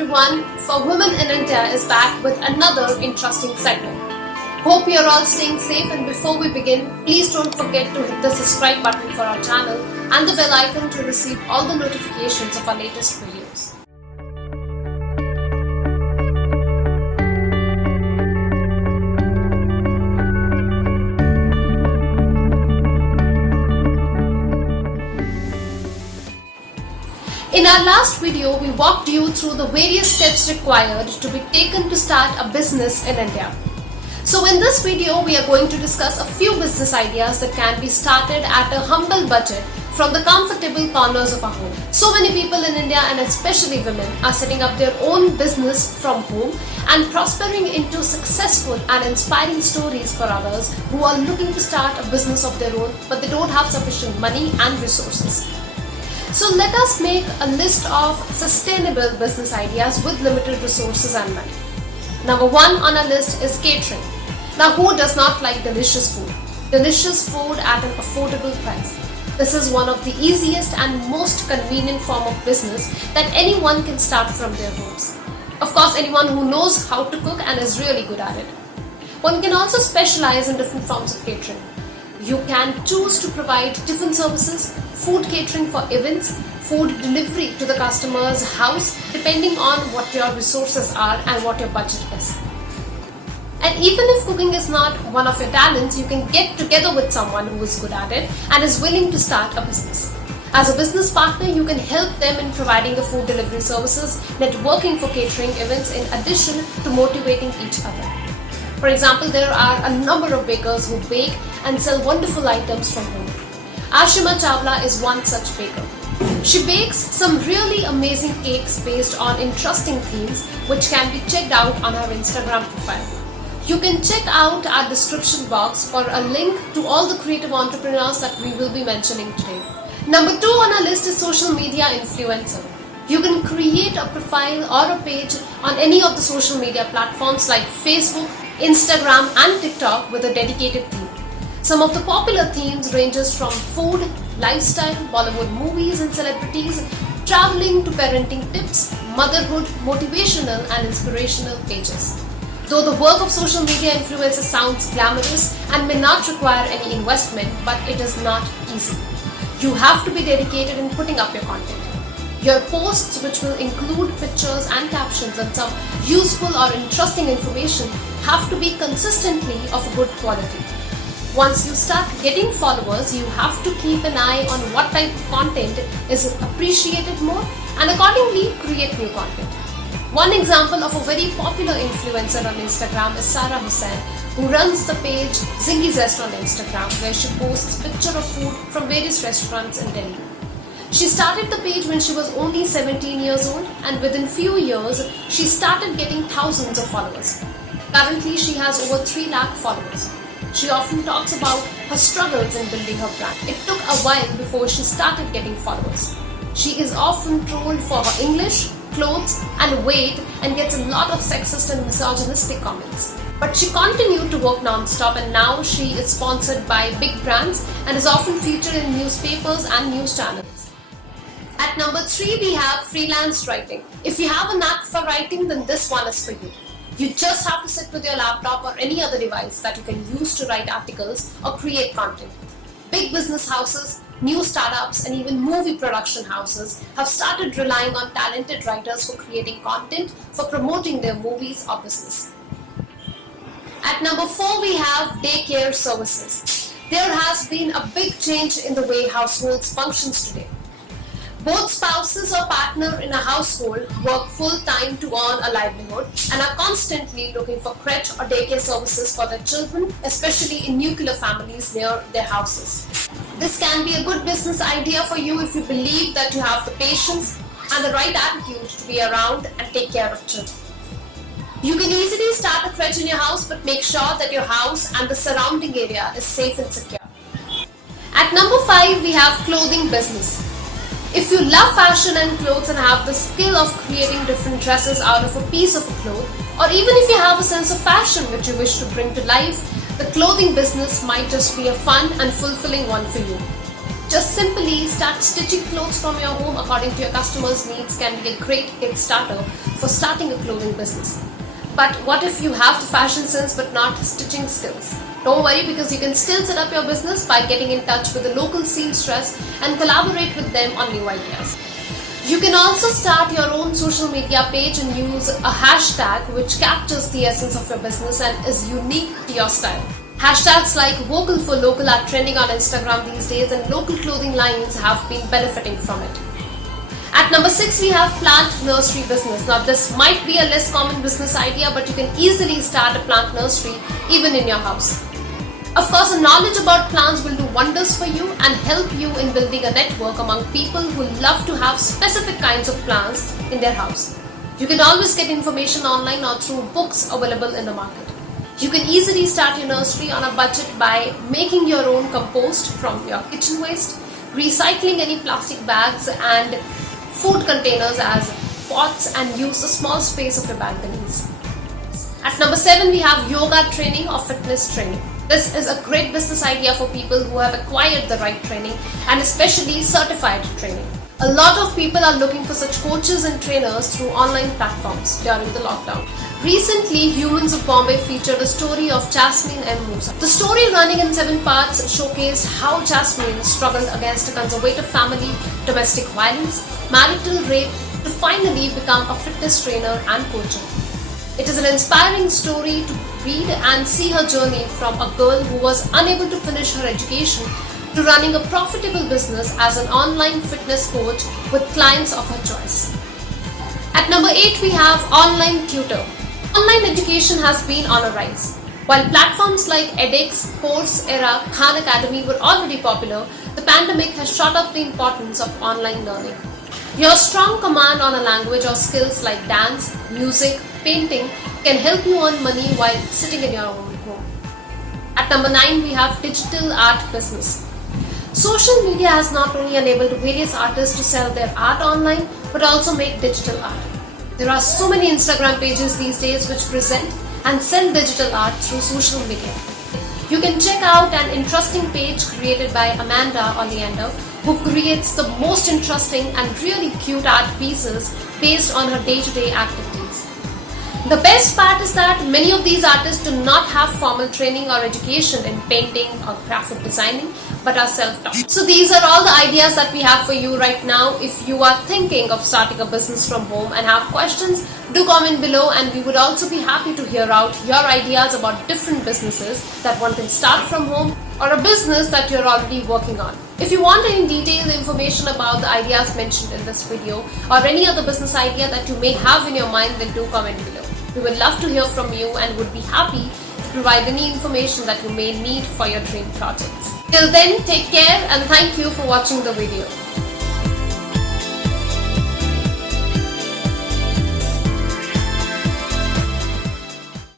everyone, for Women in India is back with another interesting segment. Hope you're all staying safe, and before we begin, please don't forget to hit the subscribe button for our channel and the bell icon to receive all the notifications of our latest videos. In our last video, we walked you through the various steps required to be taken to start a business in India. So in this video, we are going to discuss a few business ideas that can be started at a humble budget from the comfortable corners of our home. So many people in India, and especially women, are setting up their own business from home and prospering into successful and inspiring stories for others who are looking to start a business of their own, but they don't have sufficient money and resources. So let us make a list of sustainable business ideas with limited resources and money. Number 1 on our list is catering. Now, who does not like delicious food? Delicious food at an affordable price. This is one of the easiest and most convenient form of business that anyone can start from their homes. Of course, anyone who knows how to cook and is really good at it. One can also specialize in different forms of catering. You can choose to provide tiffin services, food catering for events, food delivery to the customer's house, depending on what your resources are and what your budget is. And even if cooking is not one of your talents, you can get together with someone who is good at it and is willing to start a business. As a business partner, you can help them in providing the food delivery services, networking for catering events, in addition to motivating each other. For example, there are a number of bakers who bake and sell wonderful items from home. Ashima Chawla is one such baker. She bakes some really amazing cakes based on interesting themes, which can be checked out on her Instagram profile. You can check out our description box for a link to all the creative entrepreneurs that we will be mentioning today. Number 2 on our list is social media influencer. You can create a profile or a page on any of the social media platforms like Facebook, Instagram and TikTok with a dedicated theme. Some of the popular themes ranges from food, lifestyle, Bollywood movies and celebrities, traveling to parenting tips, motherhood, motivational and inspirational pages. Though the work of social media influencers sounds glamorous and may not require any investment, but it is not easy. You have to be dedicated in putting up your content. Your posts, which will include pictures and captions and some useful or interesting information, have to be consistently of good quality. Once you start getting followers, you have to keep an eye on what type of content is appreciated more and accordingly create new content. One example of a very popular influencer on Instagram is Sara Hussain, who runs the page Zingy Zest on Instagram, where she posts pictures of food from various restaurants in Delhi. She started the page when she was only 17 years old, and within few years, she started getting thousands of followers. Currently, she has over 3 lakh followers. She often talks about her struggles in building her brand. It took a while before she started getting followers. She is often trolled for her English, clothes and weight and gets a lot of sexist and misogynistic comments. But she continued to work non-stop, and now she is sponsored by big brands and is often featured in newspapers and news channels. At number 3, we have freelance writing. If you have a knack for writing, then this one is for you. You just have to sit with your laptop or any other device that you can use to write articles or create content. Big business houses, new startups, and even movie production houses have started relying on talented writers for creating content for promoting their movies or business. At number 4, we have daycare services. There has been a big change in the way households functions today. Both spouses or partner in a household work full-time to earn a livelihood and are constantly looking for crèche or daycare services for their children, especially in nuclear families near their houses. This can be a good business idea for you if you believe that you have the patience and the right attitude to be around and take care of children. You can easily start a crèche in your house, but make sure that your house and the surrounding area is safe and secure. At number 5, we have clothing business. If you love fashion and clothes and have the skill of creating different dresses out of a piece of a cloth, or even if you have a sense of fashion which you wish to bring to life, the clothing business might just be a fun and fulfilling one for you. Just simply start stitching clothes from your home according to your customers' needs can be a great get starter for starting a clothing business. But what if you have the fashion sense but not stitching skills? Don't worry, because you can still set up your business by getting in touch with a local seamstress and collaborate with them on new ideas. You can also start your own social media page and use a hashtag which captures the essence of your business and is unique to your style. Hashtags like Vocal for Local are trending on Instagram these days, and local clothing lines have been benefiting from it. At number 6, we have plant nursery business. Now this might be a less common business idea, but you can easily start a plant nursery even in your house. Of course, knowledge about plants will do wonders for you and help you in building a network among people who love to have specific kinds of plants in their house. You can always get information online or through books available in the market. You can easily start your nursery on a budget by making your own compost from your kitchen waste, recycling any plastic bags and food containers as pots, and use the small space of your balconies. At number 7, we have yoga training or fitness training. This is a great business idea for people who have acquired the right training and especially certified training. A lot of people are looking for such coaches and trainers through online platforms during the lockdown. Recently, Humans of Bombay featured a story of Jasmine and Musa. The story, running in 7 parts, showcased how Jasmine struggled against a conservative family, domestic violence, marital rape to finally become a fitness trainer and coach. It is an inspiring story to read and see her journey from a girl who was unable to finish her education to running a profitable business as an online fitness coach with clients of her choice. At number 8, we have online tutor. Online education has been on a rise. While platforms like edX, Coursera, Khan Academy were already popular, the pandemic has shot up the importance of online learning. Your strong command on a language or skills like dance, music, painting can help you earn money while sitting in your own home. At number 9, we have digital art business. Social media has not only enabled various artists to sell their art online, but also make digital art. There are so many Instagram pages these days which present and sell digital art through social media. You can check out an interesting page created by Amanda Oleander, who creates the most interesting and really cute art pieces based on her day-to-day activities. The best part is that many of these artists do not have formal training or education in painting or graphic designing, but are self-taught. So these are all the ideas that we have for you right now. If you are thinking of starting a business from home and have questions, do comment below, and we would also be happy to hear out your ideas about different businesses that one can start from home or a business that you're already working on. If you want any detailed information about the ideas mentioned in this video or any other business idea that you may have in your mind, then do comment below. We would love to hear from you and would be happy to provide any information that you may need for your dream projects. Till then, take care and thank you for watching the video.